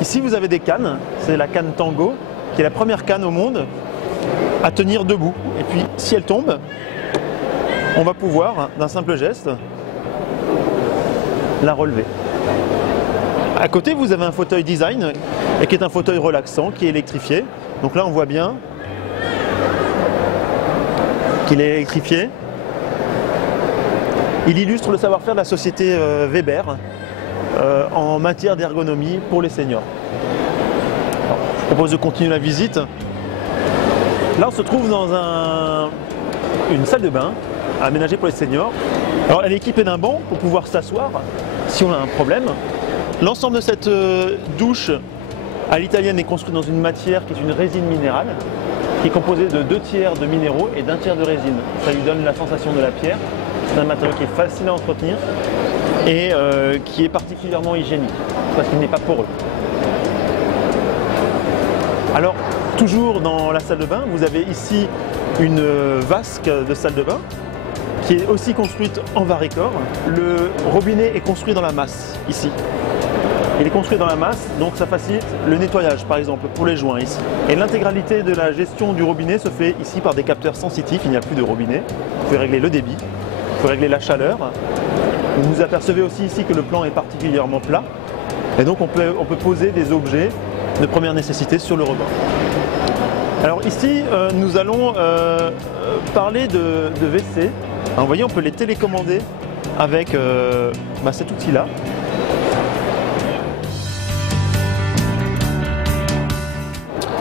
Ici vous avez des cannes, c'est la canne Tango, qui est la première canne au monde à tenir debout. Et puis si elle tombe, on va pouvoir, d'un simple geste, la relever. À côté, vous avez un fauteuil design, et qui est un fauteuil relaxant, qui est électrifié. Donc là, on voit bien qu'il est électrifié. Il illustre le savoir-faire de la société Weber en matière d'ergonomie pour les seniors. Alors, je propose de continuer la visite. Là, on se trouve dans une salle de bain aménagée pour les seniors. Alors, elle est équipée d'un banc pour pouvoir s'asseoir si on a un problème. L'ensemble de cette douche à l'italienne est construit dans une matière qui est une résine minérale, qui est composée de 2 tiers de minéraux et d'1 tiers de résine. Ça lui donne la sensation de la pierre. C'est un matériau qui est facile à entretenir et qui est particulièrement hygiénique, parce qu'il n'est pas poreux. Alors, toujours dans la salle de bain, vous avez ici une vasque de salle de bain, qui est aussi construite en varicor. Le robinet est construit dans la masse, ici. Il est construit dans la masse, donc ça facilite le nettoyage, par exemple, pour les joints ici. Et l'intégralité de la gestion du robinet se fait ici par des capteurs sensitifs. Il n'y a plus de robinet. Vous pouvez régler le débit, vous pouvez régler la chaleur. Vous apercevez aussi ici que le plan est particulièrement plat. Et donc on peut poser des objets de première nécessité sur le rebord. Alors ici, nous allons parler de WC. Alors, vous voyez, on peut les télécommander avec cet outil-là.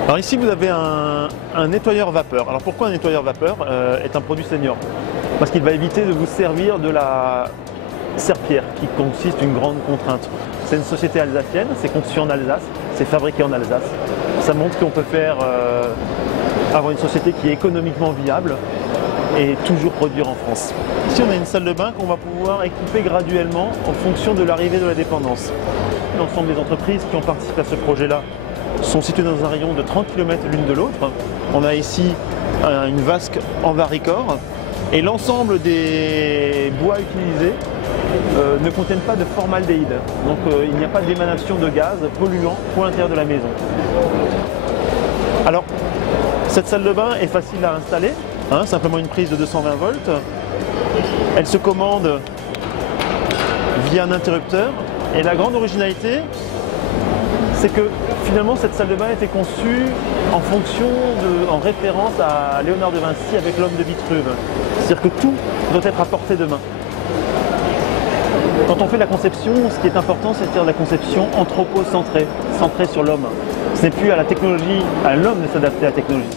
Alors ici vous avez un nettoyeur vapeur. Alors pourquoi un nettoyeur vapeur est un produit senior? Parce qu'il va éviter de vous servir de la serpillière qui consiste d'une grande contrainte. C'est une société alsacienne, c'est conçu en Alsace, c'est fabriqué en Alsace. Ça montre qu'on peut avoir une société qui est économiquement viable et toujours produire en France. Ici on a une salle de bain qu'on va pouvoir équiper graduellement en fonction de l'arrivée de la dépendance. L'ensemble des entreprises qui ont participé à ce projet-là sont situées dans un rayon de 30 km l'une de l'autre. On a ici une vasque en varicor et l'ensemble des bois utilisés ne contiennent pas de formaldéhyde. Donc il n'y a pas d'émanation de gaz polluant pour l'intérieur de la maison. Alors, cette salle de bain est facile à installer, simplement une prise de 220 volts. Elle se commande via un interrupteur et la grande originalité, c'est que finalement cette salle de bain a été conçue en référence à Léonard de Vinci avec l'homme de Vitruve. C'est-à-dire que tout doit être à portée de main. Quand on fait la conception, ce qui est important, c'est de faire de la conception anthropocentrée, centrée sur l'homme. Ce n'est plus à la technologie, à l'homme de s'adapter à la technologie.